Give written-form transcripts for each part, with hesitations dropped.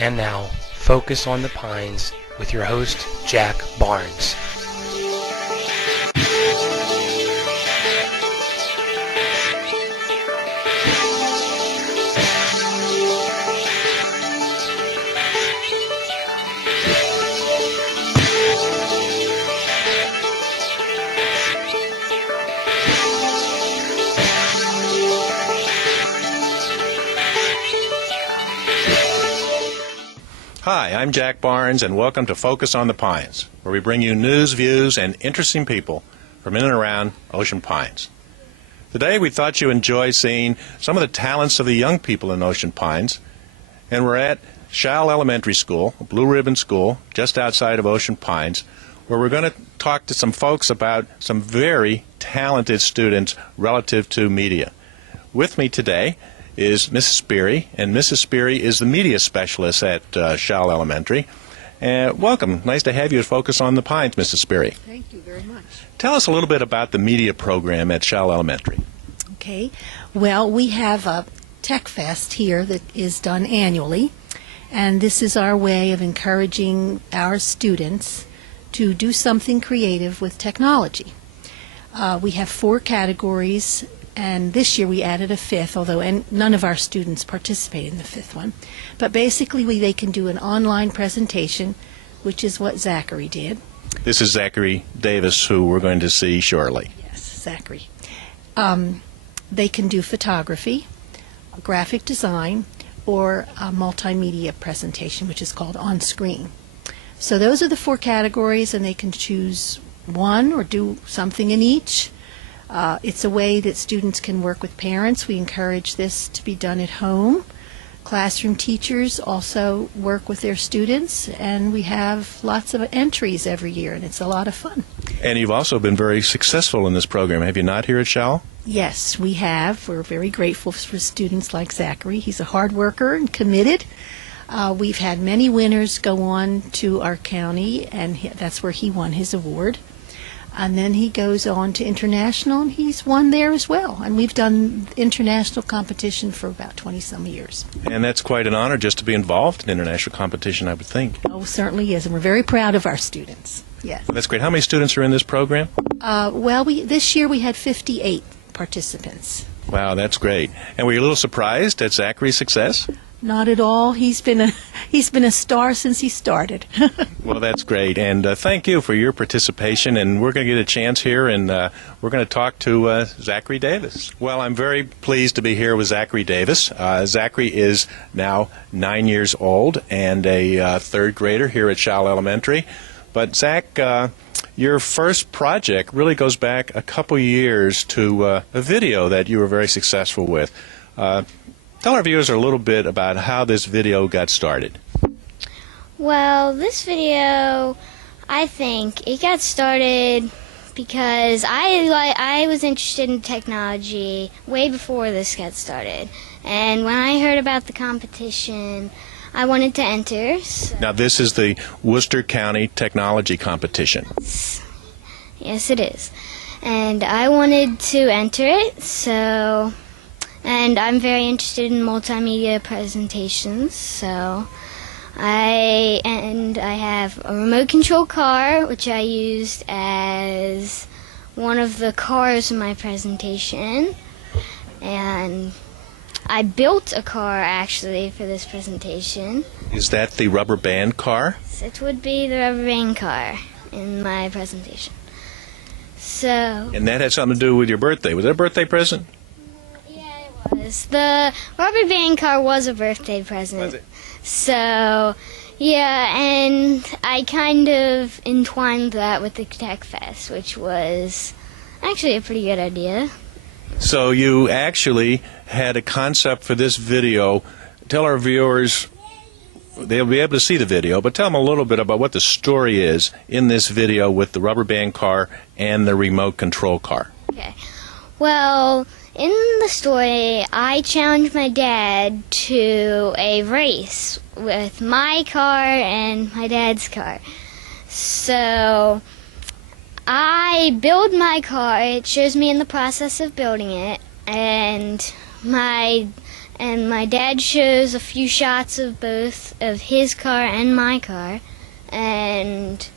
And now, Focus on the Pines with your host, Jack Barnes. Hi, I'm Jack Barnes, and welcome to Focus on the Pines, where we bring you news, views, and interesting people from in and around Ocean Pines. Today, we thought you'd enjoy seeing some of the talents of the young people in Ocean Pines, and we're at Shall Elementary School, a blue ribbon school just outside of Ocean Pines, where we're going to talk to some folks about some very talented students relative to media. With me today is Mrs. Speary, and Mrs. Speary is the media specialist at Shall Elementary. Welcome. Nice to have you at Focus on the Pines, Mrs. Speary. Thank you very much. Tell us a little bit about the media program at Shall Elementary. Okay. Well, we have a Tech Fest here that is done annually, and this is our way of encouraging our students to do something creative with technology. We have 4 categories, and this year we added a 5th, although none of our students participate in the 5th one. But basically they can do an online presentation, which is what Zachary did. This is Zachary Davis, who we're going to see shortly. Yes, Zachary. They can do photography, graphic design, or a multimedia presentation, which is called on screen. So those are the 4 categories, and they can choose one or do something in each. It's a way that students can work with parents. We encourage this to be done at home. Classroom teachers also work with their students, and we have lots of entries every year, and it's a lot of fun. And you've also been very successful in this program, have you not, here at Shall? Yes, we have. We're very grateful for students like Zachary. He's a hard worker and committed. We've had many winners go on to our county, and that's where he won his award. And then he goes on to international, and he's won there as well. And we've done international competition for about 20-some years. And that's quite an honor just to be involved in international competition, I would think. Oh, certainly is. And we're very proud of our students. Yes. That's great. How many students are in this program? Well, this year we had 58 participants. Wow, that's great. And were you a little surprised at Zachary's success? Not at all. He's been a star since he started. Well, that's great, and thank you for your participation. And we're going to get a chance here, and we're going to talk to Zachary Davis. Well, I'm very pleased to be here with Zachary Davis. Zachary is now 9 years old and a third grader here at Shall Elementary. But Zach, your first project really goes back a couple years to a video that you were very successful with. Tell our viewers a little bit about how this video got started. Well, this video, I think it got started because I was interested in technology way before this got started. And when I heard about the competition, I wanted to enter. So. Now, this is the Worcester County Technology Competition. Yes, it is. And I wanted to enter it, so... And I'm very interested in multimedia presentations, so I have a remote control car, which I used as one of the cars in my presentation, and I built a car actually for this presentation. Is that the rubber band car? It would be the rubber band car in my presentation. So. And that had something to do with your birthday. Was that a birthday present? The rubber band car was a birthday present. Was it? So, yeah, and I kind of entwined that with the Tech Fest, which was actually a pretty good idea. So you actually had a concept for this video. Tell our viewers, they'll be able to see the video, but tell them a little bit about what the story is in this video with the rubber band car and the remote control car. Okay. Well, in the story, I challenged my dad to a race with my car and my dad's car. So I build my car. It shows me in the process of building it, and and my dad shows a few shots of both of his car and my car, and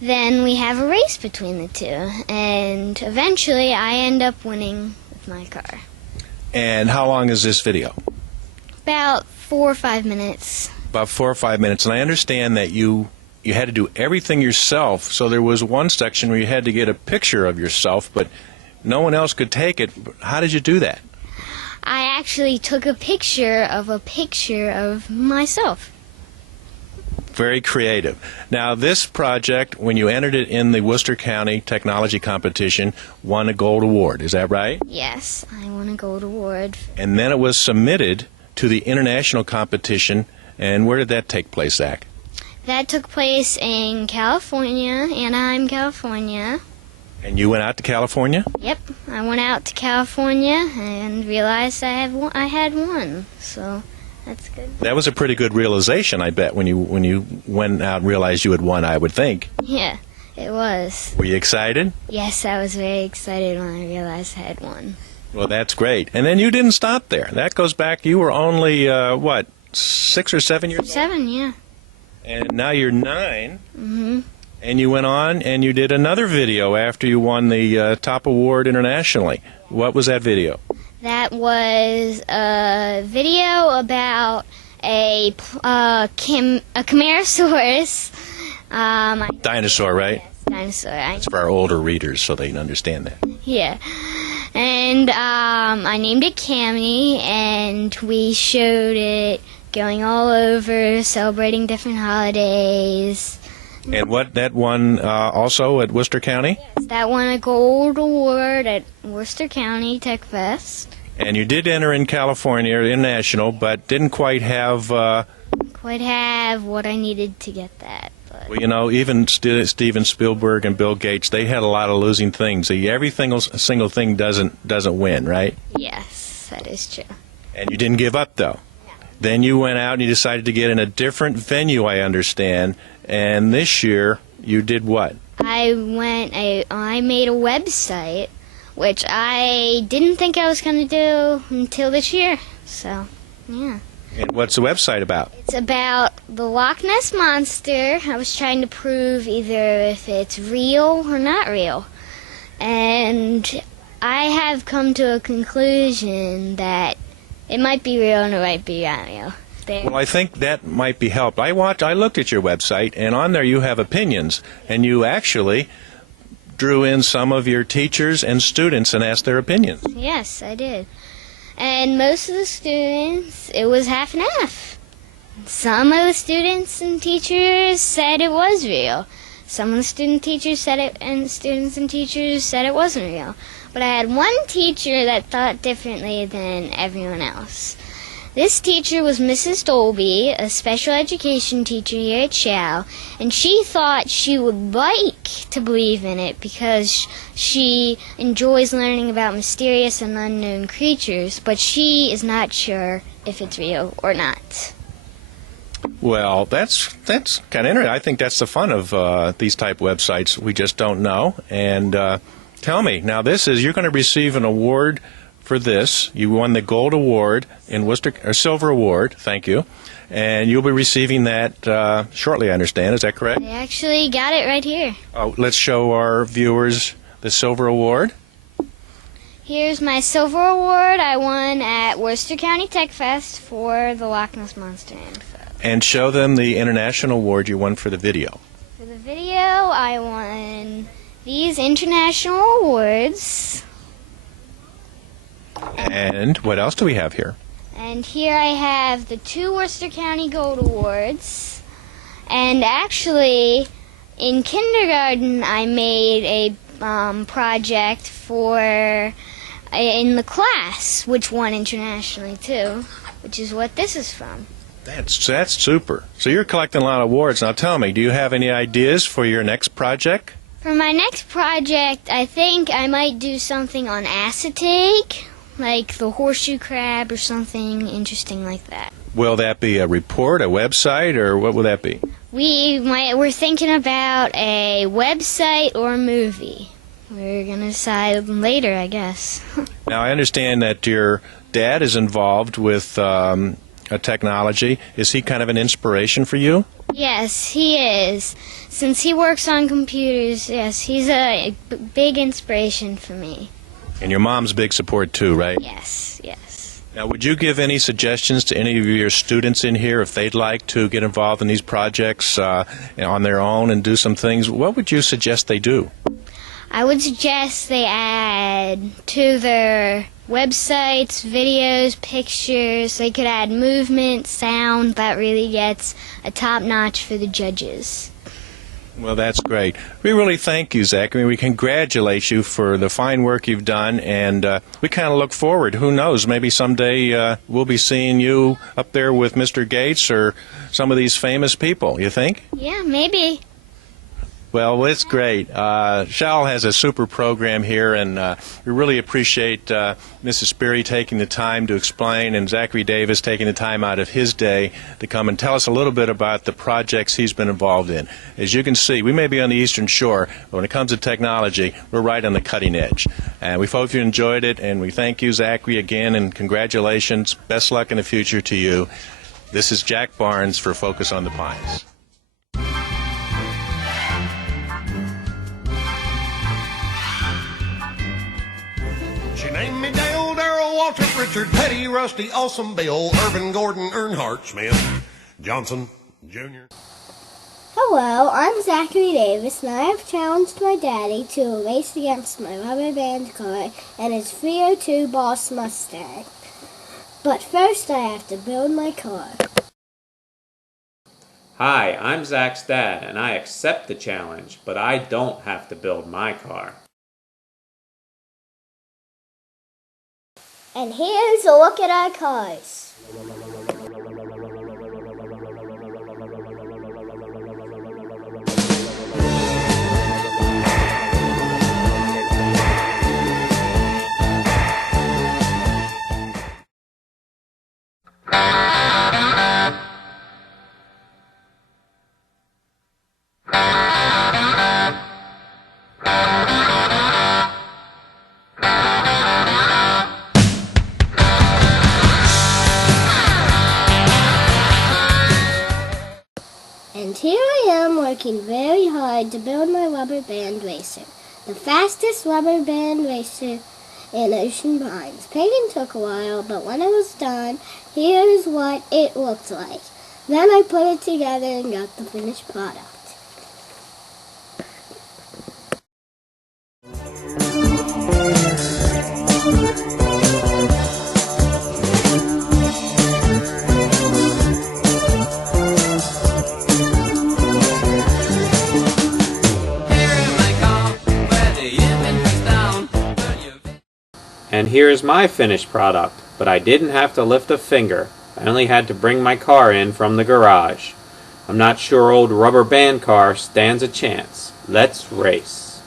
then we have a race between the two, and eventually I end up winning with my car. And how long is this video? About 4 or 5 minutes. About 4 or 5 minutes. And I understand that you had to do everything yourself, so there was one section where you had to get a picture of yourself, but no one else could take it. How did you do that? I actually took a picture of myself. Very creative. Now, this project, when you entered it in the Worcester County Technology Competition, won a gold award. Is that right? Yes, I won a gold award. And then it was submitted to the international competition. And where did that take place, Zach? That took place in California, Anaheim, California. And you went out to California? Yep, I went out to California and realized I had won. So that's good. That was a pretty good realization, I bet, when you went out and realized you had won, I would think. Yeah, it was. Were you excited? Yes, I was very excited when I realized I had won. Well, that's great. And then you didn't stop there. That goes back, you were only, 6 or 7 years old? 7, yeah. And now you're 9. Mm-hmm. And you went on and you did another video after you won the top award internationally. What was that video? That was a video about a Camarasaurus. Dinosaur, right? Yes, dinosaur. It's for our older readers so they can understand that. Yeah. And I named it Cammy, and we showed it going all over, celebrating different holidays. And what, that won also at Worcester County? Yes, that won a gold award at Worcester County Tech Fest. And you did enter in California International, but didn't quite have... Quite have what I needed to get that. But Well, you know, even Steven Spielberg and Bill Gates, they had a lot of losing things. Every single thing doesn't win, right? yes, that is true. And you didn't give up, though. Then you went out and you decided to get in a different venue, I understand. And this year, you did what? I made a website, which I didn't think I was going to do until this year. So, yeah. And what's the website about? It's about the Loch Ness Monster. I was trying to prove either if it's real or not real. And I have come to a conclusion that it might be real and it might be not real. Well, I think that might be helped. I looked at your website, and on there you have opinions, and you actually drew in some of your teachers and students and asked their opinions. Yes, I did. And most of the students, it was half and half. Some of the students and teachers said it was real. Some of the students and teachers said it wasn't real. But I had one teacher that thought differently than everyone else. This teacher was Mrs. Dolby, a special education teacher here at Chow, and she thought she would like to believe in it because she enjoys learning about mysterious and unknown creatures, but she is not sure if it's real or not. Well, that's kind of interesting. I think that's the fun of these type websites. We just don't know. And tell me, now you're going to receive an award for this. You won the gold award in Worcester, or silver award, thank you. And you'll be receiving that shortly, I understand. Is that correct? I actually got it right here. Let's show our viewers the silver award. Here's my silver award I won at Worcester County Tech Fest for the Loch Ness Monster info. And show them the international award you won for the video. For the video, I won these international awards. And what else do we have here? And here I have the 2 Worcester County Gold Awards. And actually, in kindergarten, I made a project in the class, which won internationally too, which is what this is from. That's super. So you're collecting a lot of awards. Now tell me, do you have any ideas for your next project? For my next project, I think I might do something on acetate, like the horseshoe crab or something interesting like that. Will that be a report, a website, or what will that be? We're thinking about a website or a movie. We're going to decide later, I guess. Now, I understand that your dad is involved with technology. Is he kind of an inspiration for you? Yes, he is. Since he works on computers, yes, he's a big inspiration for me. And your mom's big support too, right? Yes, yes. Now, would you give any suggestions to any of your students in here if they'd like to get involved in these projects on their own and do some things? What would you suggest they do? I would suggest they add to their websites, videos, pictures. They could add movement, sound. That really gets a top notch for the judges. Well, that's great. We really thank you, Zachary. We congratulate you for the fine work you've done, and we kind of look forward. Who knows, maybe someday we'll be seeing you up there with Mr. Gates or some of these famous people, you think? Yeah, maybe. Well, it's great. Shal has a super program here, and we really appreciate Mrs. Sperry taking the time to explain, and Zachary Davis taking the time out of his day to come and tell us a little bit about the projects he's been involved in. As you can see, we may be on the Eastern Shore, but when it comes to technology, we're right on the cutting edge. And we hope you enjoyed it, and we thank you, Zachary, again, and congratulations. Best luck in the future to you. This is Jack Barnes for Focus on the Pines. She named me Dale, Darrell, Walter, Richard, Petty, Rusty, Awesome Bill, Irvin, Gordon, Earnhardt, Smith, Johnson, Jr. Hello, I'm Zachary Davis, and I have challenged my daddy to a race against my rubber band car and his 302 Boss Mustang. But first I have to build my car. Hi, I'm Zach's dad, and I accept the challenge, but I don't have to build my car. And here's a look at our cars. And here I am working very hard to build my rubber band racer, the fastest rubber band racer in Ocean Pines. Painting took a while, but when it was done, here's what it looked like. Then I put it together and got the finished product. And here's my finished product, but I didn't have to lift a finger. I only had to bring my car in from the garage. I'm not sure old rubber band car stands a chance. Let's race.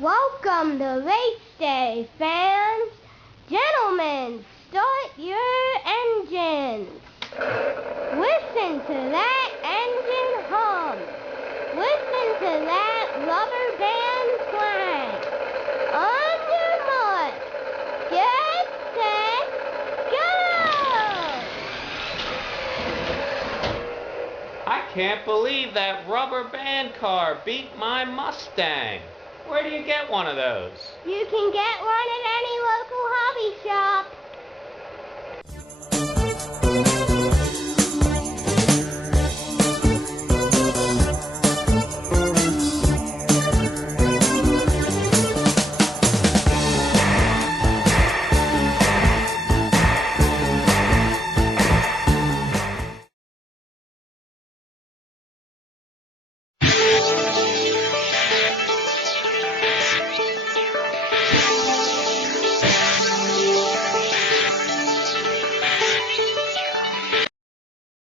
Welcome to Race Day, fans. Gentlemen, start your engines. Listen to that engine hum. Listen to that rubber band clang. On your mark. Get set, go! I can't believe that rubber band car beat my Mustang. Where do you get one of those? You can get one at any local hobby shop.